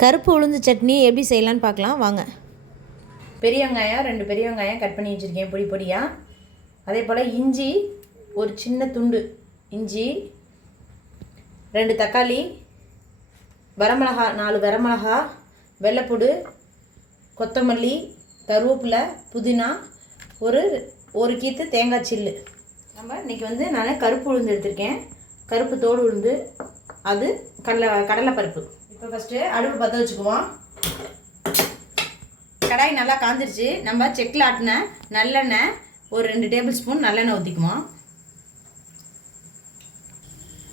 கருப்பு உளுந்து சட்னி எப்படி செய்யலான்னு பார்க்கலாம் வாங்க. பெரிய வெங்காயம் 2 பெரிய வெங்காயம் கட் பண்ணி வச்சுருக்கேன் பொடி பொடியாக. அதே போல் இஞ்சி ஒரு சின்ன துண்டு இஞ்சி, 2 தக்காளி, வரமிளகா 4 வரமிளகா, வெள்ளைப்பூடு, கொத்தமல்லி, கருவேப்பிலை, புதினா, ஒரு கீத்து தேங்காய் சில்லு. நம்ம இன்றைக்கி வந்து நான் கருப்பு உளுந்து எடுத்திருக்கேன், கருப்பு தோடு உளுந்து, அது கடலைப்பருப்பு. இப்போ ஃபஸ்ட்டு அடுப்பு பற்ற வச்சுக்குவோம். கடாய் நல்லா காஞ்சிருச்சு. நம்ம செக்கில் ஆட்டின நல்லெண்ணெய் ஒரு 2 டேபிள் ஸ்பூன் நல்லெண்ணெய் ஊற்றிக்குவோம்.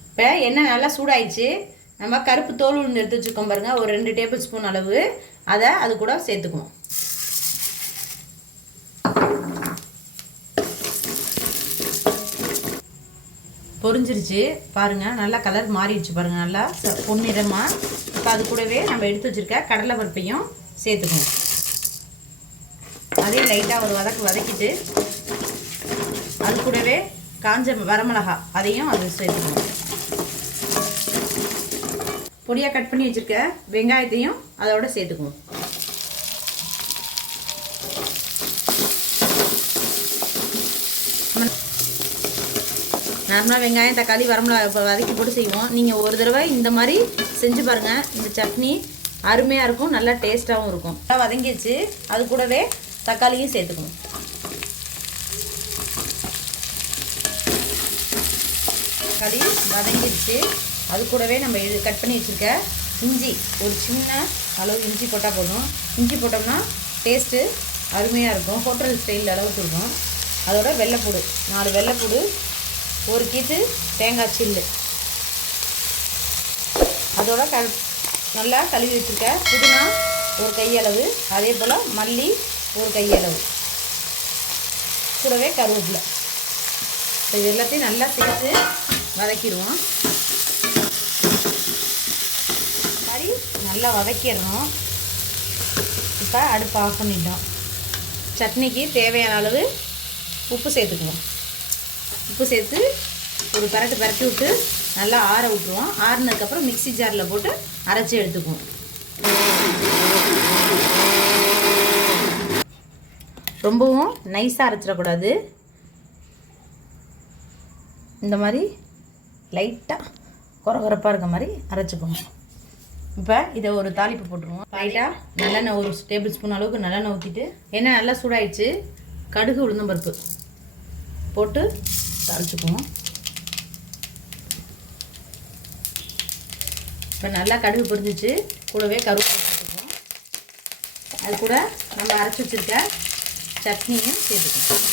இப்போ எண்ணெய் நல்லா சூடாயிடுச்சு. நம்ம கருப்பு தோல் உளுந்து எடுத்து வச்சுக்கோம் பாருங்கள், ஒரு 2 டேபிள் ஸ்பூன் அளவு, அதை அது கூட சேர்த்துக்குவோம். பொரிஞ்சிருச்சு பாருங்கள், நல்லா கலர் மாறிடுச்சு பாருங்கள், நல்லா பொன்னிறமாக. இப்போ அது கூடவே நம்ம எடுத்து வச்சுருக்க கடலை பருப்பையும் சேர்த்துக்குவோம். அதையும் லைட்டாக ஒரு வதக்கிட்டு அது கூடவே காஞ்ச வரமிளகா அதையும் அது சேர்த்துக்குவோம். பொடியாக கட் பண்ணி வச்சுருக்க வெங்காயத்தையும் அதோட சேர்த்துக்குவோம். நார்மலாக வெங்காயம் தக்காளி வரமிளகா வதக்கி போட்டு செய்வோம். நீங்கள் ஒரு தடவை இந்த மாதிரி செஞ்சு பாருங்கள், இந்த சட்னி அருமையாக இருக்கும், நல்லா டேஸ்ட்டாகவும் இருக்கும். நல்லா வதங்கிடுச்சு. அது கூடவே தக்காளியும் சேர்த்துக்கணும். தக்காளி வதங்கிடுச்சு. அது கூடவே நம்ம கட் பண்ணி வச்சுருக்க இஞ்சி, ஒரு சின்ன அளவு இஞ்சி போட்டால் போதும். இஞ்சி போட்டோம்னா டேஸ்ட்டு அருமையாக இருக்கும், ஹோட்டல் ஸ்டைல் அளவுக்கு இருக்கும். அதோட வெள்ளைப்பூடு 4 வெள்ளைப்பூடு, ஒரு கீத்து தேங்காய் சில்லு, அதோட நல்லா கழுவி வச்சுருக்க புதினா ஒரு கையளவு, அதே போல் மல்லி ஒரு கையளவு, கூடவே கருவேப்பிலை. இது எல்லாத்தையும் நல்லா சேர்த்து வதக்கிடுவோம். மாதிரி நல்லா வதக்கிடணும். இப்போ அடுப்பு ஆஃப் பண்ணிட்டோம். சட்னிக்கு தேவையான அளவு உப்பு சேர்த்துக்குவோம். உப்பு சேர்த்து ஒரு பரட்டி விட்டு நல்லா ஆற விட்டுருவோம். ஆறுனதுக்கப்புறம் மிக்ஸி ஜாரில் போட்டு அரைச்சி எடுத்துக்குவோம். ரொம்பவும் நைஸாக அரைச்சிடக்கூடாது, இந்த மாதிரி லைட்டாக குறகுறப்பாக இருக்க மாதிரி அரைச்சிக்குவோம். இப்போ இதை ஒரு தாளிப்பு போட்டுருவோம். லைட்டாக நல்லெண்ணெய் ஒரு டேபிள் ஸ்பூன் அளவுக்கு நல்லெண்ணெய் ஊற்றிட்டு, எண்ணெய் நல்லா சூடாயிடுச்சு. கடுகு உளுந்தம்பருப்பு போட்டு தாளிச்சுக்குவோம். இப்போ நல்லா கடுகு பொரிஞ்சிச்சு. கூடவே கருவேப்பிலை சேர்த்துக்குவோம். அது கூட நம்ம அரைச்சி வச்சுருக்க சட்னியும் சேர்த்துக்குவோம்.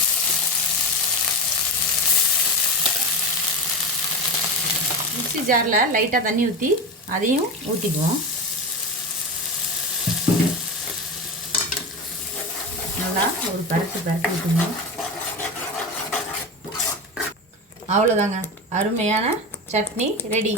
மிக்ஸி ஜாரில் லைட்டாக தண்ணி ஊற்றி அதையும் ஊற்றிக்குவோம். நல்லா ஒரு பரட்டி ஊற்றணும். அவ்வளோதாங்க, அருமையான சட்னி ரெடி.